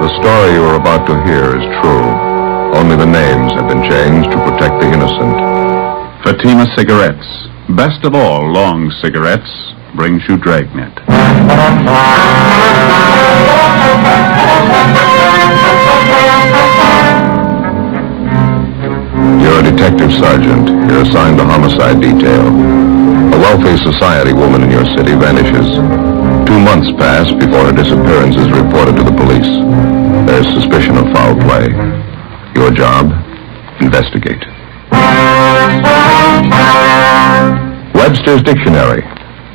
The story you are about to hear is true. Only the names have been changed to protect the innocent. Fatima Cigarettes, best of all long cigarettes, brings you Dragnet. You're a detective sergeant. You're assigned to homicide detail. A wealthy society woman in your city vanishes. 2 months pass before her disappearance is reported to the police. There's suspicion of foul play. Your job? Investigate. Webster's Dictionary.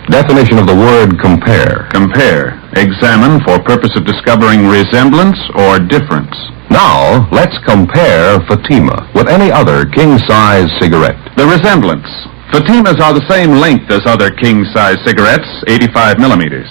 Definition of the word compare. Compare. Examine for purpose of discovering resemblance or difference. Now, let's compare Fatima with any other king-size cigarette. The resemblance. Fatimas are the same length as other king-size cigarettes, 85 millimeters.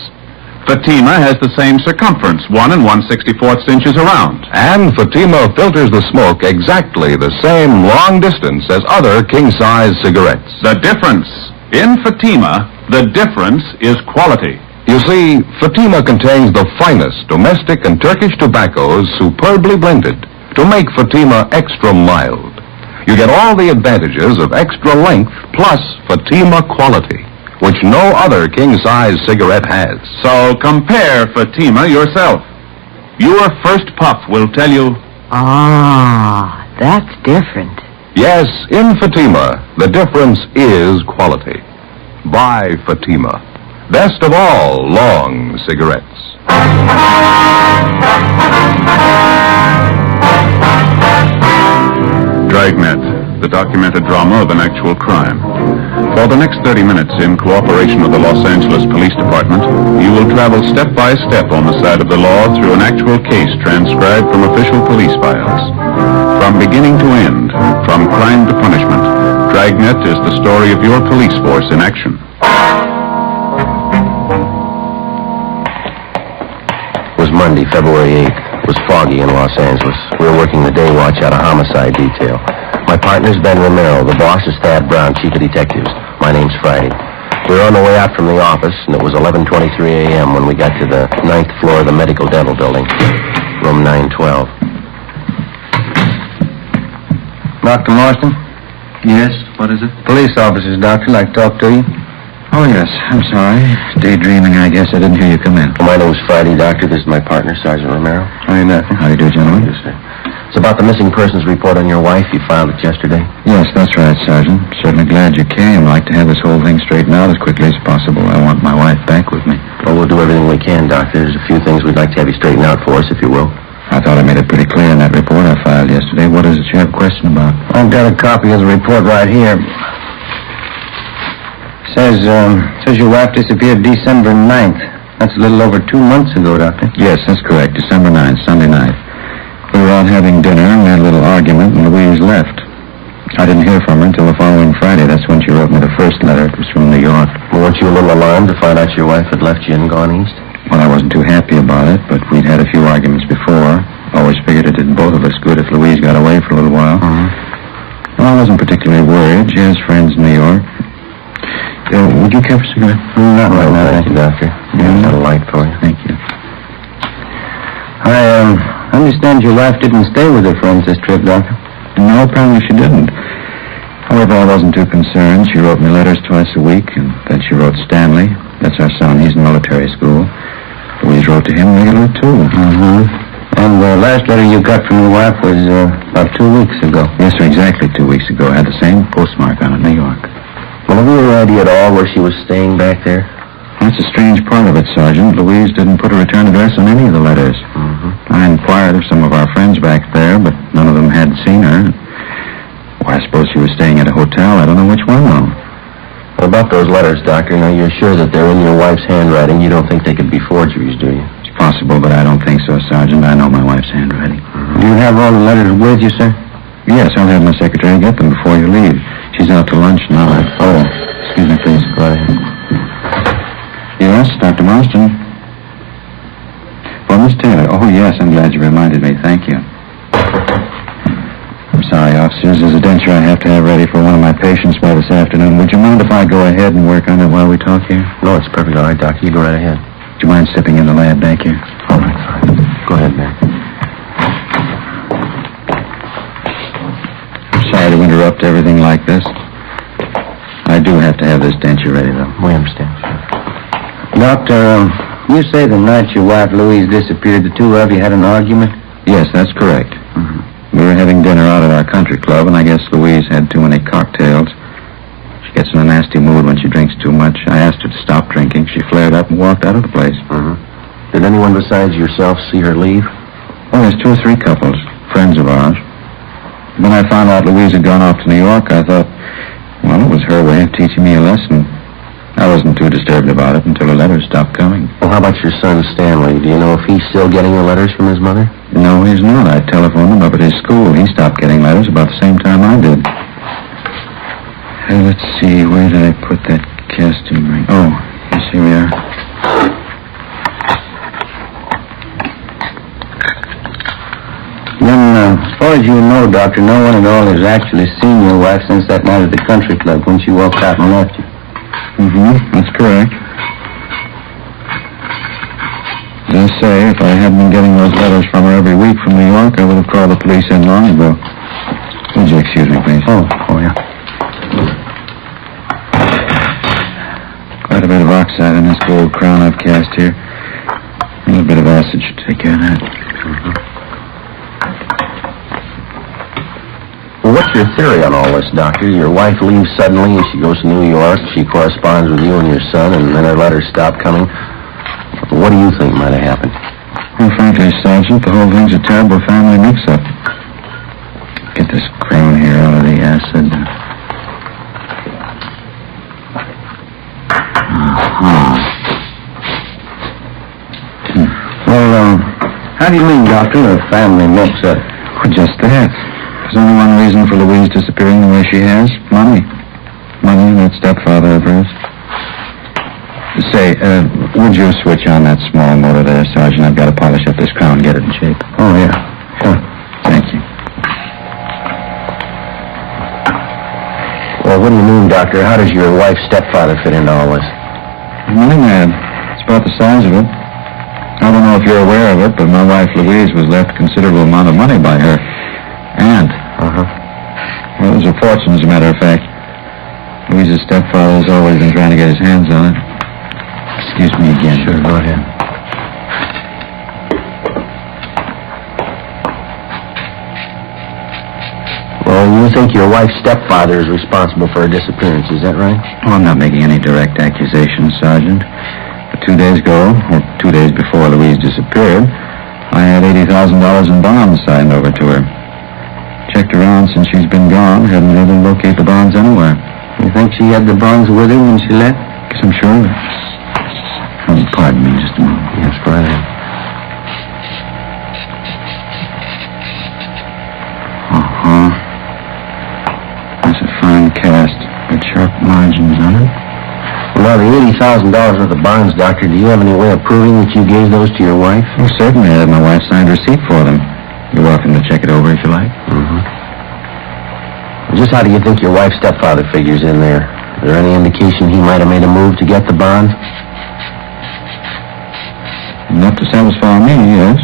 Fatima has the same circumference, 1 1/64 inches around. And Fatima filters the smoke exactly the same long distance as other king-size cigarettes. The difference. In Fatima, the difference is quality. You see, Fatima contains the finest domestic and Turkish tobaccos superbly blended to make Fatima extra mild. You get all the advantages of extra length plus Fatima quality, which no other king-size cigarette has. So compare Fatima yourself. Your first puff will tell you... Ah, that's different. Yes, in Fatima, the difference is quality. Buy Fatima. Best of all long cigarettes. Dragnet, the documented drama of an actual crime. For the next 30 minutes, in cooperation with the Los Angeles Police Department, you will travel step by step on the side of the law through an actual case transcribed from official police files. From beginning to end, from crime to punishment, Dragnet is the story of your police force in action. It was Monday, February 8th. It was foggy in Los Angeles. We were working the day watch out of homicide detail. My partner's Ben Romero. The boss is Thad Brown, chief of detectives. My name's Friday. We were on the way out from the office, and it was 11:23 a.m. when we got to the 9th floor of the medical dental building, room 912. Dr. Marston? Yes, what is it? Police officers, doctor. Like to talk to you. Oh, yes, I'm sorry. Daydreaming, I guess. I didn't hear you come in. My name's Friday, doctor. This is my partner, Sergeant Romero. How do you know? How do you do, gentlemen? Yes, sir. It's about the missing persons report on your wife. You filed it yesterday. Yes, that's right, Sergeant. Certainly glad you came. I'd like to have this whole thing straightened out as quickly as possible. I want my wife back with me. Well, we'll do everything we can, doctor. There's a few things we'd like to have you straighten out for us, if you will. I thought I made it pretty clear in that report I filed yesterday. What is it you have a question about? I've got a copy of the report right here. Says your wife disappeared December 9th. That's a little over 2 months ago, Doctor. Yes, that's correct. December 9th, Sunday night. We were out having dinner, and we had a little argument, and Louise left. I didn't hear from her until the following Friday. That's when she wrote me the first letter. It was from New York. Well, weren't you a little alarmed to find out your wife had left you and gone east? Well, I wasn't too happy about it, but we'd had a few arguments before. Always figured it did both of us good if Louise got away for a little while. Well, I wasn't particularly worried. She has friends in New York. Would you care for a cigarette? Not right now, thank you, doctor. I've got a light for you. Thank you. I understand your wife didn't stay with her friends this trip, Doctor. No, apparently she didn't. However, I wasn't too concerned. She wrote me letters twice a week, and then she wrote Stanley. That's our son. He's in military school. Louise wrote to him regularly, too. And the last letter you got from your wife was about 2 weeks ago. Yes, sir, exactly 2 weeks ago. It had the same postmark on it, New York. Well, have you any idea at all where she was staying back there? That's a strange part of it, Sergeant. Louise didn't put a return address on any of the letters. I inquired of some of our friends back there, but none of them had seen her. Well, I suppose she was staying at a hotel. I don't know which one, though. What about those letters, Doctor? Now, you're sure that they're in your wife's handwriting? You don't think they could be forgeries, do you? It's possible, but I don't think so, Sergeant. I know my wife's handwriting. Do you have all the letters with you, sir? Yes, I'll have my secretary get them before you leave. She's out to lunch now. Oh, excuse me, please. Go ahead. Yes, Dr. Marston. Well, Miss Taylor. Oh, yes, I'm glad you reminded me. Thank you. I'm sorry, officers. There's a denture I have to have ready for one of my patients by this afternoon. Would you mind if I go ahead and work on it while we talk here? No, it's perfectly all right, Doctor. You go right ahead. Do you mind stepping in the lab back here? All right, fine. Go ahead, man. I'm sorry to interrupt everything like this. I do have to have this denture ready, though. We understand. Doctor, you say the night your wife Louise disappeared, the two of you had an argument? Yes, that's correct. We were having dinner out at our country club, and I guess Louise had too many cocktails. She gets in a nasty mood when she drinks too much. I asked her to stop drinking. She flared up and walked out of the place. Did anyone besides yourself see her leave? Oh, there's 2 or 3 couples, friends of ours. When I found out Louise had gone off to New York, I thought, well, it was her way of teaching me a lesson. I wasn't too disturbed about it until the letters stopped coming. Well, how about your son, Stanley? Do you know if he's still getting the letters from his mother? No, he's not. I telephoned him up at his school. He stopped getting letters about the same time I did. Let's see, where did I put that casting ring? Oh, yes, here we are. Then, as far as you know, Doctor, no one at all has actually seen your wife since that night at the country club when she walked out and left you. That's correct. As I say, if I hadn't been getting those letters from her every week from New York, I would have called the police in long ago. Would you excuse me, please? Oh, yeah. Quite a bit of oxide in this gold crown I've cast here. A little bit of acid should take care of that. Well, what's your theory on all this, Doctor? Your wife leaves suddenly and she goes to New York. She corresponds with you and your son, and then her letters stop coming. What do you think might have happened? Well, frankly, Sergeant, the whole thing's a terrible family mix-up. Get this crown here out of the acid. Well, how do you mean, Doctor, a family mix-up? Well, just that. There's only one reason for Louise disappearing the way she has. Money. Money and that stepfather of hers. Say, would you switch on that small motor there, Sergeant? I've got to polish up this crown and get it in shape. Oh, yeah. Sure. Thank you. Well, what do you mean, Doctor? How does your wife's stepfather fit into all this? Money man. It's about the size of it. I don't know if you're aware of it, but my wife Louise was left a considerable amount of money by her aunt. Well, it was a fortune, as a matter of fact. Louise's stepfather has always been trying to get his hands on it. Excuse me again. Sure, go ahead. Well, you think your wife's stepfather is responsible for her disappearance, is that right? Oh, I'm not making any direct accusations, Sergeant. But 2 days ago, or 2 days before Louise disappeared, I had $80,000 in bonds signed over to her. Checked around since she's been gone. Haven't been able to locate the bonds anywhere. You think she had the bonds with her when she left? Guess I'm sure of it. Oh, pardon me just a moment. Yes, go ahead. That's a fine cast with sharp margins on it. Well, now, the $80,000 worth of bonds, Doctor, do you have any way of proving that you gave those to your wife? Well, certainly. I had my wife signed a receipt for them. You're welcome to check it over if you like. Just how do you think your wife's stepfather figures in there? Is there any indication he might have made a move to get the bonds? Enough to satisfy me, yes.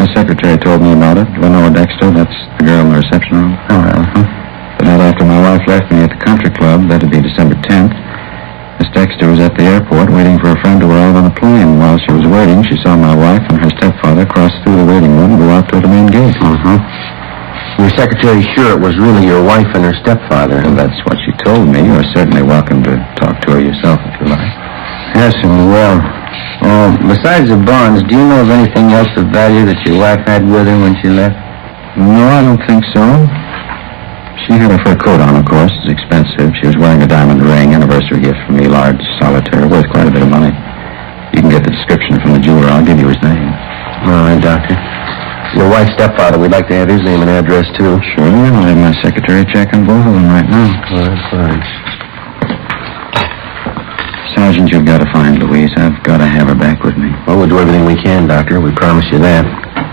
My secretary told me about it. Lenore Dexter, that's the girl in the reception room. Oh, well. The night after my wife left me at the country club, that'd be December 10th, Miss Dexter was at the airport waiting for a friend to arrive on the plane. While she was waiting, she saw my wife and her stepfather cross through the waiting room and go out toward the main gate. Your secretary's sure it was really your wife and her stepfather. Well, that's what she told me. You're certainly welcome to talk to her yourself if you like. Yes, well, besides the bonds, do you know of anything else of value that your wife had with her when she left? No, I don't think so. She had a fur coat on, of course. It's expensive. She was wearing a diamond ring, anniversary gift from me, large, solitaire, worth quite a bit of money. You can get the description from the jeweler. I'll give you his name. All right, Doctor. Your wife's stepfather, we'd like to have his name and address, too. Surely, I'll have my secretary check on both of them right now. All right, fine. Sergeant, you've got to find Louise. I've got to have her back with me. Well, we'll do everything we can, Doctor. We promise you that.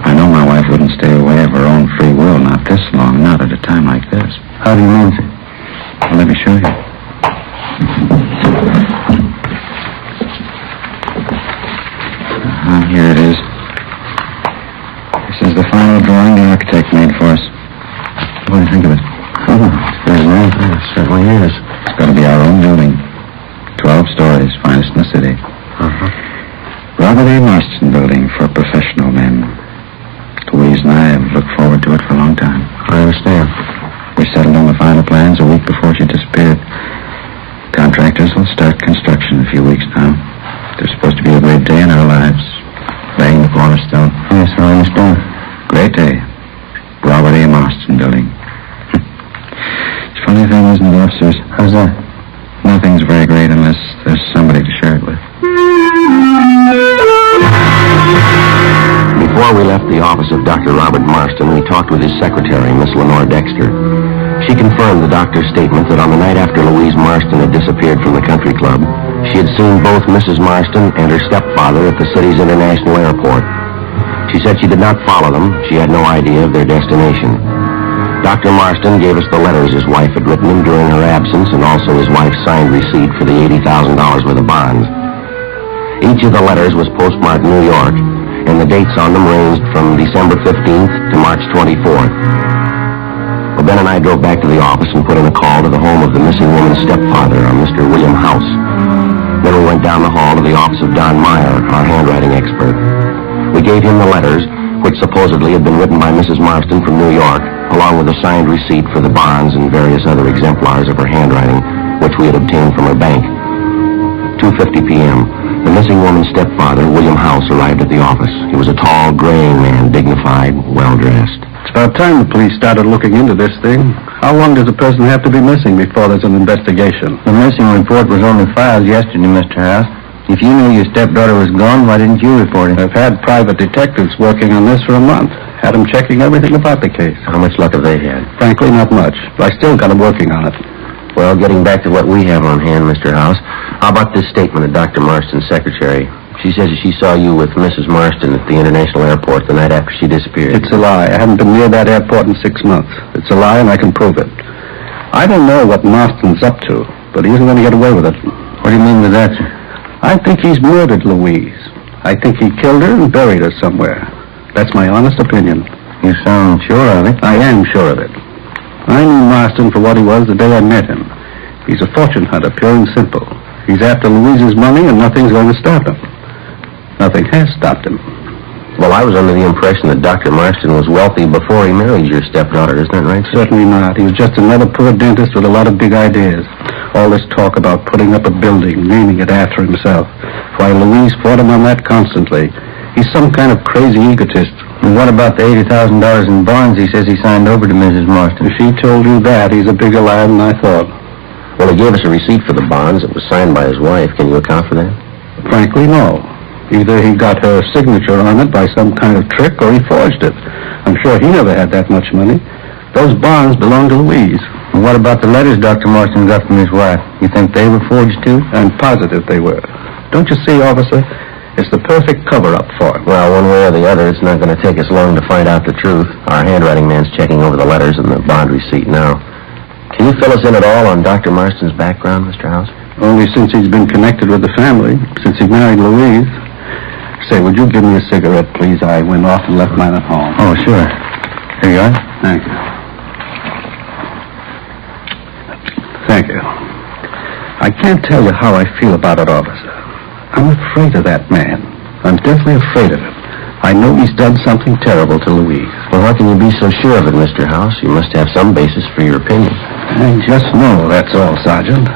I know my wife wouldn't stay away of her own free will, not this long, not at a time like this. How do you mean, sir? Well, let me show you. Here it is. This is the final drawing the architect made for us. What do you think of it? Oh, it's very nice. It certainly is. It's got to be our own building. 12 stories, finest in the city. Uh-huh. Robert A. Marston Building for professional men. Louise and I have looked forward to it for a long time. I understand. We settled on the final plans a week before she disappeared. Contractors will start construction in a few weeks now. There's supposed to be a great day in our lives. Laying the cornerstone. Yes, sir, I understand. Great day. Robert A. Marston Building. It's a funny thing, isn't it, officers? How's that? Nothing's very great unless there's somebody to share it with. Before we left the office of Dr. Robert Marston, we talked with his secretary, Miss Lenore Dexter. She confirmed the doctor's statement that on the night after Louise Marston had disappeared from the country club, she had seen both Mrs. Marston and her stepfather at the city's international airport. She said she did not follow them. She had no idea of their destination. Dr. Marston gave us the letters his wife had written him during her absence and also his wife's signed receipt for the $80,000 worth of bonds. Each of the letters was postmarked New York, and the dates on them ranged from December 15th to March 24th. Well, Ben and I drove back to the office and put in a call to the home of the missing woman's stepfather, a Mr. William House. Then we went down the hall to the office of Don Meyer, our handwriting expert. We gave him the letters, which supposedly had been written by Mrs. Marston from New York, along with a signed receipt for the bonds and various other exemplars of her handwriting, which we had obtained from her bank. 2:50 p.m. The missing woman's stepfather, William House, arrived at the office. He was a tall, graying man, dignified, well-dressed. It's about time the police started looking into this thing. How long does a person have to be missing before there's an investigation? The missing report was only filed yesterday, Mr. House. If you knew your stepdaughter was gone, why didn't you report it? I've had private detectives working on this for a month. Had them checking everything about the case. How much luck have they had? Frankly, not much. But I still got them working on it. Well, getting back to what we have on hand, Mr. House, how about this statement of Dr. Marston's secretary? She says that she saw you with Mrs. Marston at the international airport the night after she disappeared. It's a lie. I haven't been near that airport in 6 months. It's a lie, and I can prove it. I don't know what Marston's up to, but he isn't going to get away with it. What do you mean with that, sir? I think he's murdered Louise. I think he killed her and buried her somewhere. That's my honest opinion. You sound sure of it. I am sure of it. I knew Marston for what he was the day I met him. He's a fortune hunter, pure and simple. He's after Louise's money, and nothing's going to stop him. Nothing has stopped him. Well, I was under the impression that Dr. Marston was wealthy before he married your stepdaughter. Isn't that right, sir? Certainly not. He was just another poor dentist with a lot of big ideas. All this talk about putting up a building, naming it after himself. Why, Louise fought him on that constantly. He's some kind of crazy egotist. And what about the $80,000 in bonds he says he signed over to Mrs. Marston? If he told you that, he's a bigger liar than I thought. Well, he gave us a receipt for the bonds. It was signed by his wife. Can you account for that? Frankly, no. Either he got her signature on it by some kind of trick, or he forged it. I'm sure he never had that much money. Those bonds belong to Louise. And what about the letters Dr. Marston got from his wife? You think they were forged, too? I'm positive they were. Don't you see, officer? It's the perfect cover-up for him. Well, one way or the other, it's not going to take us long to find out the truth. Our handwriting man's checking over the letters and the bond receipt now. Can you fill us in at all on Dr. Marston's background, Mr. House? Only since he's been connected with the family, since he married Louise. Say, would you give me a cigarette, please? I went off and left mine at home. Oh, sure. Here you are. Thank you. Thank you. I can't tell you how I feel about it, officer. I'm afraid of that man. I'm deathly afraid of him. I know he's done something terrible to Louise. Well, how can you be so sure of it, Mr. House? You must have some basis for your opinion. I just know, that's all, Sergeant.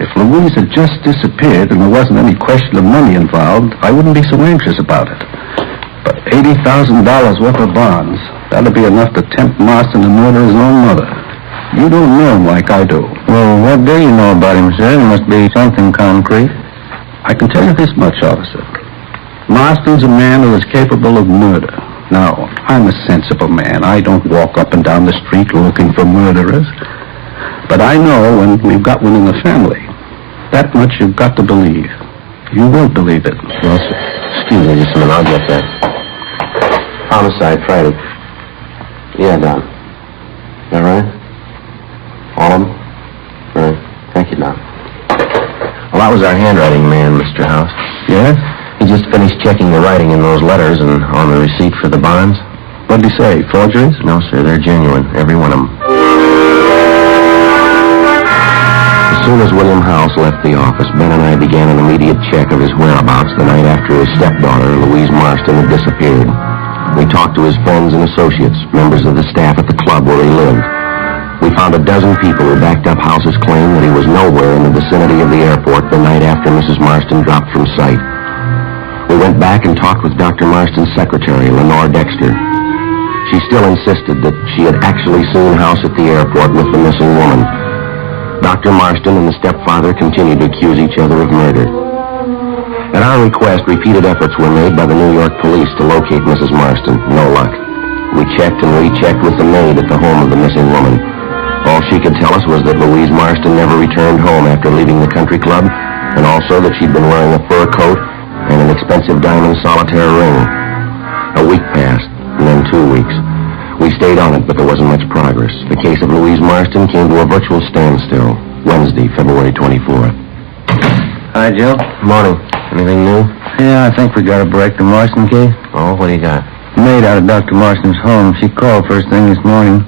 If Louise had just disappeared and there wasn't any question of money involved, I wouldn't be so anxious about it. But $80,000 worth of bonds, that'd be enough to tempt Marston to murder his own mother. You don't know him like I do. Well, what do you know about him, sir? There must be something concrete. I can tell you this much, officer. Marston's a man who is capable of murder. Now, I'm a sensible man. I don't walk up and down the street looking for murderers. But I know when we've got one in the family. That much you've got to believe. You will believe it. Yes, sir. Excuse me just a minute. I'll get that. Homicide, Friday. Yeah, Don. All right? All of them? All right. Thank you, Doc. Well, that was our handwriting man, Mr. House. Yes? He just finished checking the writing in those letters and on the receipt for the bonds. What'd he say? Forgeries? No, sir, they're genuine, every one of them. As soon as William House left the office, Ben and I began an immediate check of his whereabouts the night after his stepdaughter, Louise Marston, had disappeared. We talked to his friends and associates, members of the staff at the club where he lived. We found a dozen people who backed up House's claim that he was nowhere in the vicinity of the airport the night after Mrs. Marston dropped from sight. We went back and talked with Dr. Marston's secretary, Lenore Dexter. She still insisted that she had actually seen House at the airport with the missing woman. Dr. Marston and the stepfather continued to accuse each other of murder. At our request, repeated efforts were made by the New York police to locate Mrs. Marston. No luck. We checked and rechecked with the maid at the home of the missing woman. All she could tell us was that Louise Marston never returned home after leaving the country club, and also that she'd been wearing a fur coat and an expensive diamond solitaire ring. A week passed, and then 2 weeks. We stayed on it, but there wasn't much progress. The case of Louise Marston came to a virtual standstill Wednesday, February 24th. Hi, Joe. Morning. Anything new? Yeah, I think we got a break. The Marston case. Oh, what do you got? Maid out of Dr. Marston's home. She called first thing this morning.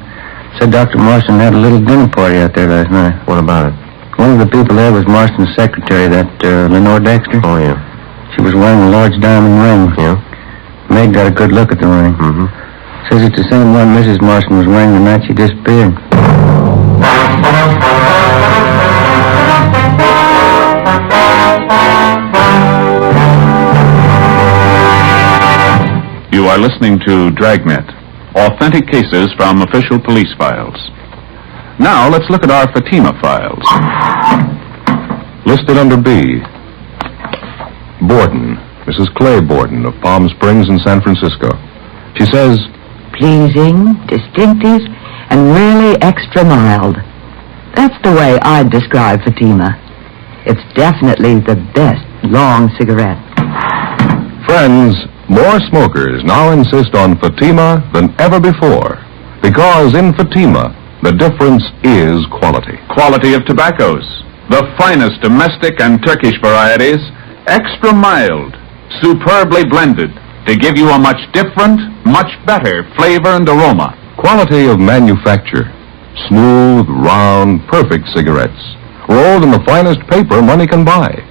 Said Dr. Marston had a little dinner party out there last night. What about it? One of the people there was Marston's secretary, that Lenore Dexter. Oh, yeah. She was wearing a large diamond ring. Yeah? Maid got a good look at the ring. Mm-hmm. Says it's the same one Mrs. Marston was wearing the night she disappeared. You are listening to Dragnet, authentic cases from official police files. Now let's look at our Fatima files. Listed under B. Borden, Mrs. Clay Borden of Palm Springs in San Francisco. She says, Pleasing, distinctive, and really extra mild. That's the way I'd describe Fatima. It's definitely the best long cigarette. friends, more smokers now insist on Fatima than ever before. Because in Fatima, the difference is quality. Quality of tobaccos. The finest domestic and Turkish varieties, extra mild, superbly blended, to give you a much different, much better flavor and aroma. Quality of manufacture. Smooth, round, perfect cigarettes. Rolled in the finest paper money can buy.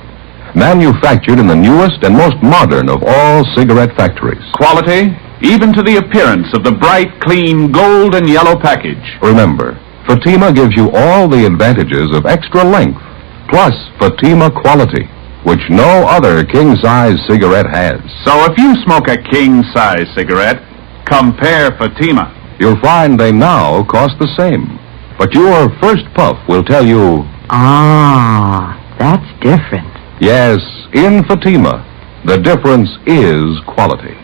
Manufactured in the newest and most modern of all cigarette factories. Quality, even to the appearance of the bright, clean gold and yellow package. Remember, Fatima gives you all the advantages of extra length, plus Fatima quality, which no other king-size cigarette has. So if you smoke a king-size cigarette, compare Fatima. You'll find they now cost the same. But your first puff will tell you, Ah, that's different. yes, in Fatima, the difference is quality.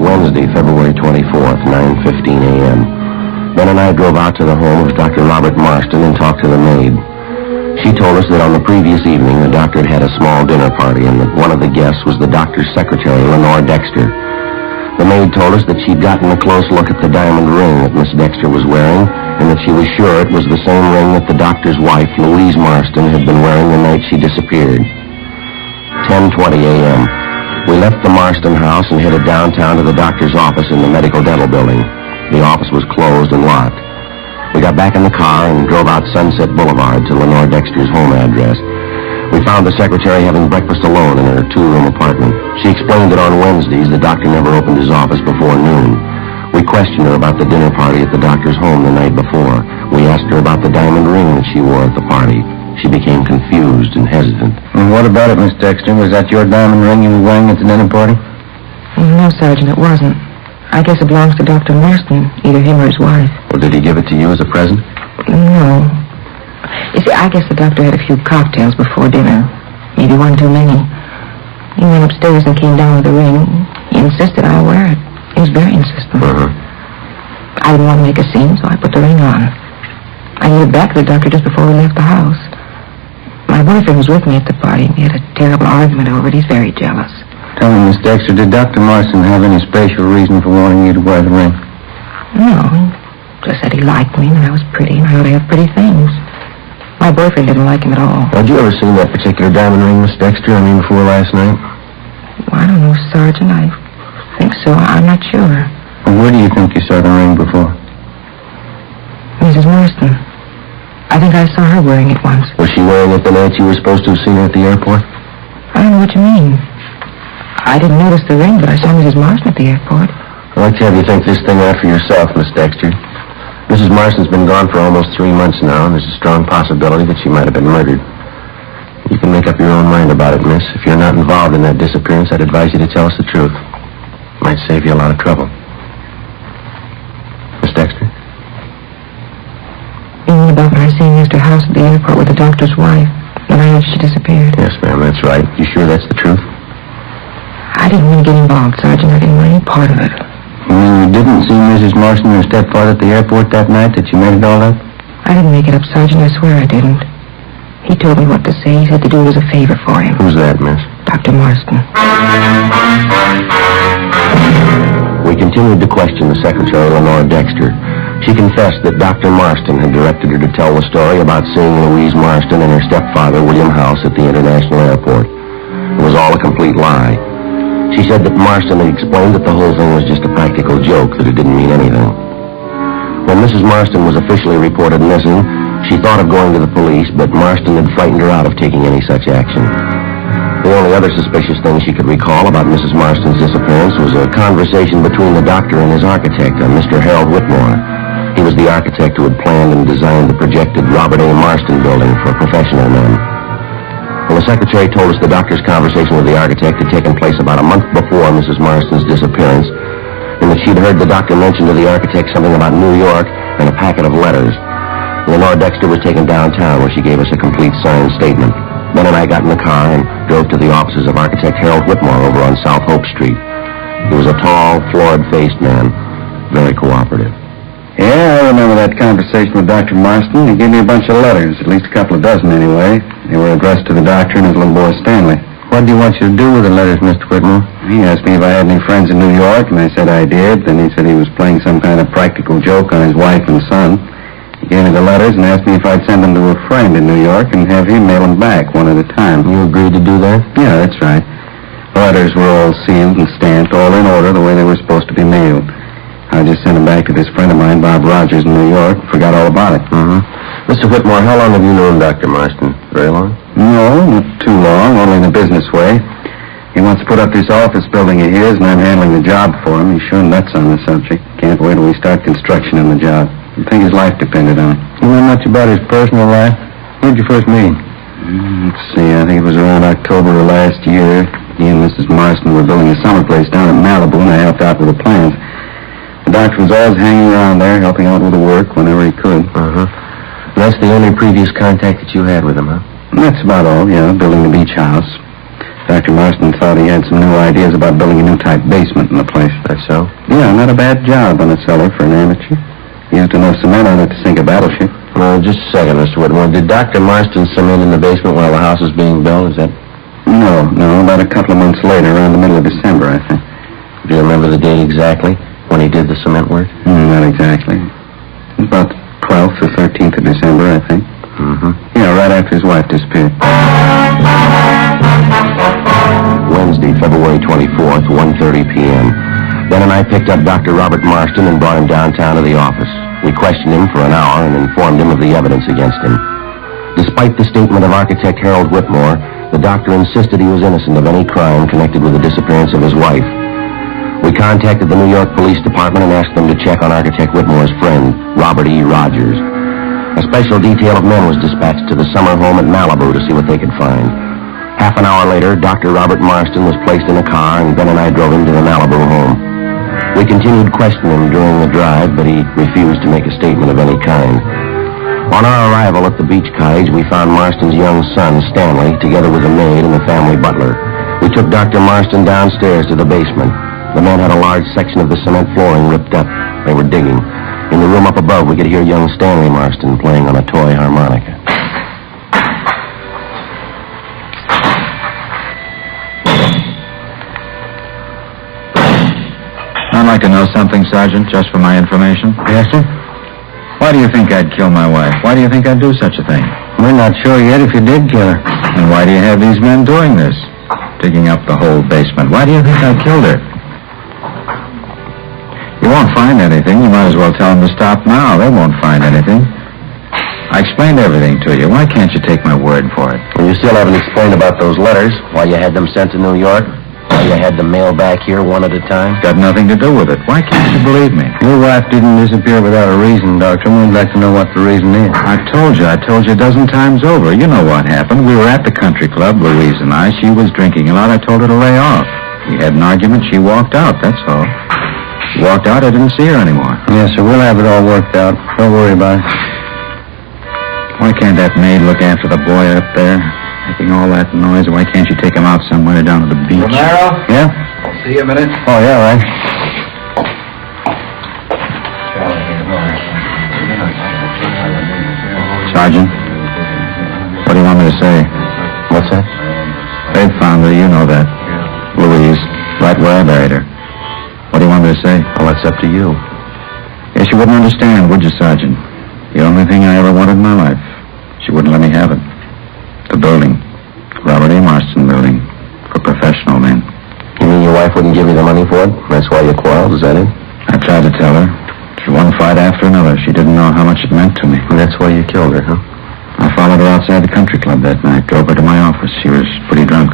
Wednesday, February 24th, 9:15 a.m. Ben and I drove out to the home of Dr. Robert Marston and talked to the maid. She told us that on the previous evening, the doctor had had a small dinner party and that one of the guests was the doctor's secretary, Lenore Dexter. The maid told us that she'd gotten a close look at the diamond ring that Miss Dexter was wearing and that she was sure it was the same ring that the doctor's wife, Louise Marston, had been wearing the night she disappeared. 10:20 a.m. We left the Marston house and headed downtown to the doctor's office in the medical dental building. The office was closed and locked. We got back in the car and drove out Sunset Boulevard to Lenore Dexter's home address. We found the secretary having breakfast alone in her two-room apartment. She explained that on Wednesdays the doctor never opened his office before noon. We questioned her about the dinner party at the doctor's home the night before. We asked her about the diamond ring that she wore at the party. She became confused and hesitant. And what about it, Miss Dexter? Was that your diamond ring you were wearing at the dinner party? No, Sergeant, it wasn't. I guess it belongs to Dr. Marston, either him or his wife. Well, did he give it to you as a present? No. You see, I guess the doctor had a few cocktails before dinner. Maybe one too many. He went upstairs and came down with the ring. He insisted I wear it. He was very insistent. I didn't want to make a scene, so I put the ring on. I gave it back to the doctor just before we left the house. My boyfriend was with me at the party. We had a terrible argument over it. He's very jealous. Tell me, Miss Dexter, did Dr. Marston have any special reason for wanting you to wear the ring? No, he just said he liked me and I was pretty and I ought to have pretty things. My boyfriend didn't like him at all. Had you ever seen that particular diamond ring, Miss Dexter? Before last night? Well, I don't know, Sergeant. I think so. I'm not sure. Well, where do you think you saw the ring before? Mrs. Marston. I think I saw her wearing it once. Was she wearing it the night you were supposed to have seen her at the airport? I don't know what you mean. I didn't notice the ring, but I saw Mrs. Marston at the airport. I'd like to have you think this thing out for yourself, Miss Dexter. Mrs. Marston's been gone for almost 3 months now, and there's a strong possibility that she might have been murdered. You can make up your own mind about it, miss. If you're not involved in that disappearance, I'd advise you to tell us the truth. Might save you a lot of trouble. Miss Dexter? You mean about my seeing Mr. House at the airport with the doctor's wife the night she disappeared? Yes, ma'am, that's right. You sure that's the truth? I didn't want to get involved, Sergeant. I didn't want any part of it. You mean you didn't see Mrs. Marston and her stepfather at the airport that night that you made it all up? I didn't make it up, Sergeant. I swear I didn't. He told me what to say. He said to do it as a favor for him. Who's that, miss? Dr. Marston. We continued to question the secretary, Lenore Dexter. She confessed that Dr. Marston had directed her to tell the story about seeing Louise Marston and her stepfather, William House, at the international airport. It was all a complete lie. She said that Marston had explained that the whole thing was just a practical joke, that it didn't mean anything. When Mrs. Marston was officially reported missing, she thought of going to the police, but Marston had frightened her out of taking any such action. The only other suspicious thing she could recall about Mrs. Marston's disappearance was a conversation between the doctor and his architect, Mr. Harold Whitmore. He was the architect who had planned and designed the projected Robert A. Marston building for professional men. Well, the secretary told us the doctor's conversation with the architect had taken place about a month before Mrs. Marston's disappearance, and that she'd heard the doctor mention to the architect something about New York and a packet of letters. Lenore Dexter was taken downtown, where she gave us a complete signed statement. Ben and I got in the car and drove to the offices of architect Harold Whitmore over on South Hope Street. He was a tall, florid-faced man, very cooperative. Yeah, I remember that conversation with Dr. Marston. He gave me a bunch of letters, at least a couple of dozen anyway. They were addressed to the doctor and his little boy Stanley. What did he want you to do with the letters, Mr. Whitmore? He asked me if I had any friends in New York, and I said I did. Then he said he was playing some kind of practical joke on his wife and son. He gave me the letters and asked me if I'd send them to a friend in New York and have him mail them back one at a time. You agreed to do that? Yeah, that's right. The letters were all sealed and stamped, all in order the way they were supposed to be mailed. I just sent them back to this friend of mine, Bob Rogers, in New York. Forgot all about it. Mr. Whitmore, how long have you known Dr. Marston? Very long? No, not too long, only in a business way. He wants to put up this office building of his, and I'm handling the job for him. He's sure nuts on the subject. Can't wait till we start construction on the job. I think his life depended on it. You know much about his personal life? Where'd you first meet? Let's see, I think it was around October of last year. He and Mrs. Marston were building a summer place down at Malibu, and I helped out with the plans. The doctor was always hanging around there, helping out with the work whenever he could. That's the only previous contact that you had with him, huh? That's about all, yeah, building the beach house. Dr. Marston thought he had some new ideas about building a new type basement in the place. That's so? Yeah, not a bad job on a cellar for an amateur. Used enough cement on it to sink a battleship. Well, just a second, Mr. Whitmore. Did Dr. Marston cement in the basement while the house was being built? Is that... No, about a couple of months later, around the middle of December, I think. Do you remember the date exactly when he did the cement work? Not exactly. It was about 12th or 13th of December, I think. Yeah, right after his wife disappeared. Wednesday, February 24th, 1:30 p.m. Ben and I picked up Dr. Robert Marston and brought him downtown to the office. We questioned him for an hour and informed him of the evidence against him. Despite the statement of architect Harold Whitmore, the doctor insisted he was innocent of any crime connected with the disappearance of his wife. We contacted the New York Police Department and asked them to check on architect Whitmore's friend, Robert E. Rogers. A special detail of men was dispatched to the summer home at Malibu to see what they could find. Half an hour later, Dr. Robert Marston was placed in a car, and Ben and I drove him to the Malibu home. We continued questioning him during the drive, but he refused to make a statement of any kind. On our arrival at the beach cottage, we found Marston's young son, Stanley, together with a maid and the family butler. We took Dr. Marston downstairs to the basement. The men had a large section of the cement flooring ripped up. They were digging. In the room up above, we could hear young Stanley Marston playing on a toy harmonica. like to know something, Sergeant, just for my information? Yes, sir? Why do you think I'd kill my wife? Why do you think I'd do such a thing? We're not sure yet if you did kill her. And why do you have these men doing this? Digging up the whole basement. Why do you think I killed her? You won't find anything. You might as well tell them to stop now. They won't find anything. I explained everything to you. Why can't you take my word for it? And you still haven't explained about those letters, why you had them sent to New York, why you had them mailed back here one at a time. Got nothing to do with it. Why can't you believe me? Your wife didn't disappear without a reason, Doctor. We'd like to know what the reason is. I told you a dozen times over. You know what happened. We were at the country club, Louise and I. She was drinking a lot. I told her to lay off. We had an argument. She walked out, that's all. She walked out. I didn't see her anymore. Yes, sir. We'll have it all worked out. Don't worry about it. Why can't that maid look after the boy up there, making all that noise? Why can't you take him out somewhere down to the beach? Romero? Yeah? I'll see you a minute. Oh, yeah, right. Sergeant, what do you want me to say? What's that? They found her, you know that. Louise, right where I buried her. What do you want me to say? Well, that's up to you. Yes, you wouldn't understand, would you, Sergeant? The only thing I ever wanted in my life. She wouldn't let me have it. The building. Robert A. Marston building. For professional men. You mean your wife wouldn't give you the money for it? That's why you quarreled, is that it? I tried to tell her. Through one fight after another. She didn't know how much it meant to me. And that's why you killed her, huh? I followed her outside the country club that night. Drove her to my office. She was pretty drunk.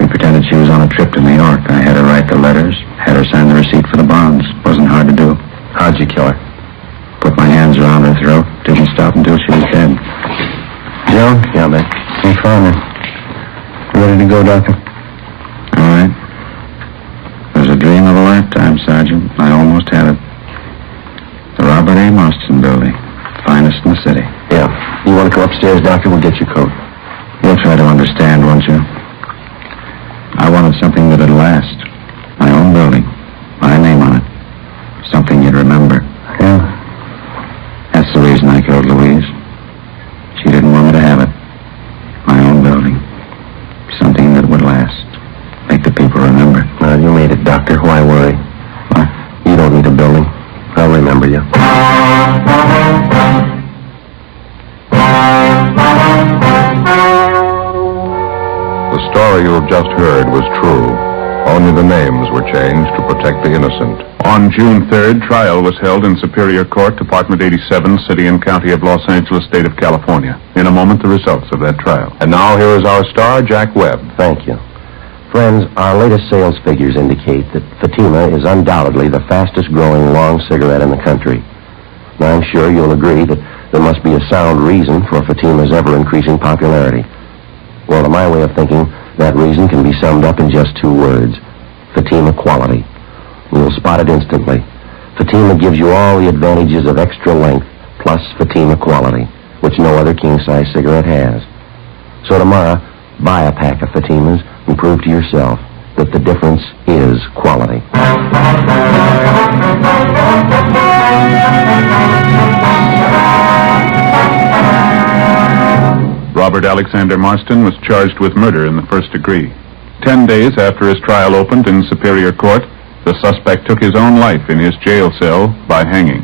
We pretended she was on a trip to New York. I had her write the letters. Had her sign the receipt for the bonds. Wasn't hard to do. How'd you kill her? Put my hands around her throat. Didn't stop until she was dead. Joe? Yeah, man. We found her. You ready to go, Doctor? All right. It was a dream of a lifetime, Sergeant. I almost had it. The Robert A. Marston building. Finest in the city. Yeah. You want to come upstairs, Doctor? We'll get your coat. You'll try to understand, won't you? I wanted something that'd last. My own building. My name on it. Something you'd remember. Yeah. That's the reason I killed Louise. She didn't want me to have it. My own building. Something that would last. Make the people remember. Well, you made it, Doctor. Why worry? What? You don't need a building. I'll remember you. The story you've just heard was true. Only the names were changed to protect the innocent. On June 3rd, trial was held in Superior Court, Department 87, City and County of Los Angeles, State of California. In a moment, the results of that trial. And now here is our star, Jack Webb. Thank you. Friends, our latest sales figures indicate that Fatima is undoubtedly the fastest-growing long cigarette in the country. Now, I'm sure you'll agree that there must be a sound reason for Fatima's ever-increasing popularity. Well, to my way of thinking, that reason can be summed up in just two words: Fatima quality. You'll spot it instantly. Fatima gives you all the advantages of extra length plus Fatima quality, which no other king-size cigarette has. So tomorrow, buy a pack of Fatimas and prove to yourself that the difference is quality. Robert Alexander Marston was charged with murder in the first degree. 10 days after his trial opened in Superior Court, the suspect took his own life in his jail cell by hanging.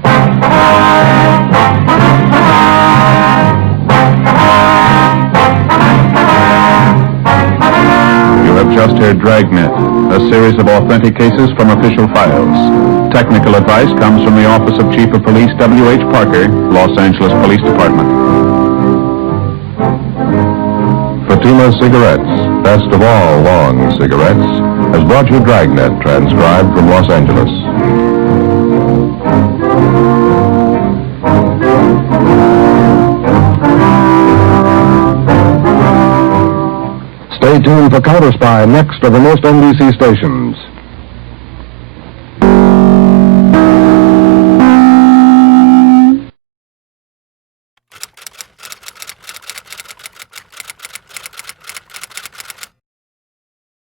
You have just heard Dragnet, a series of authentic cases from official files. Technical advice comes from the Office of Chief of Police W.H. Parker, Los Angeles Police Department. Fatima Cigarettes, best of all long cigarettes, has brought you Dragnet, transcribed from Los Angeles. Stay tuned for Counter Spy next of the most NBC stations.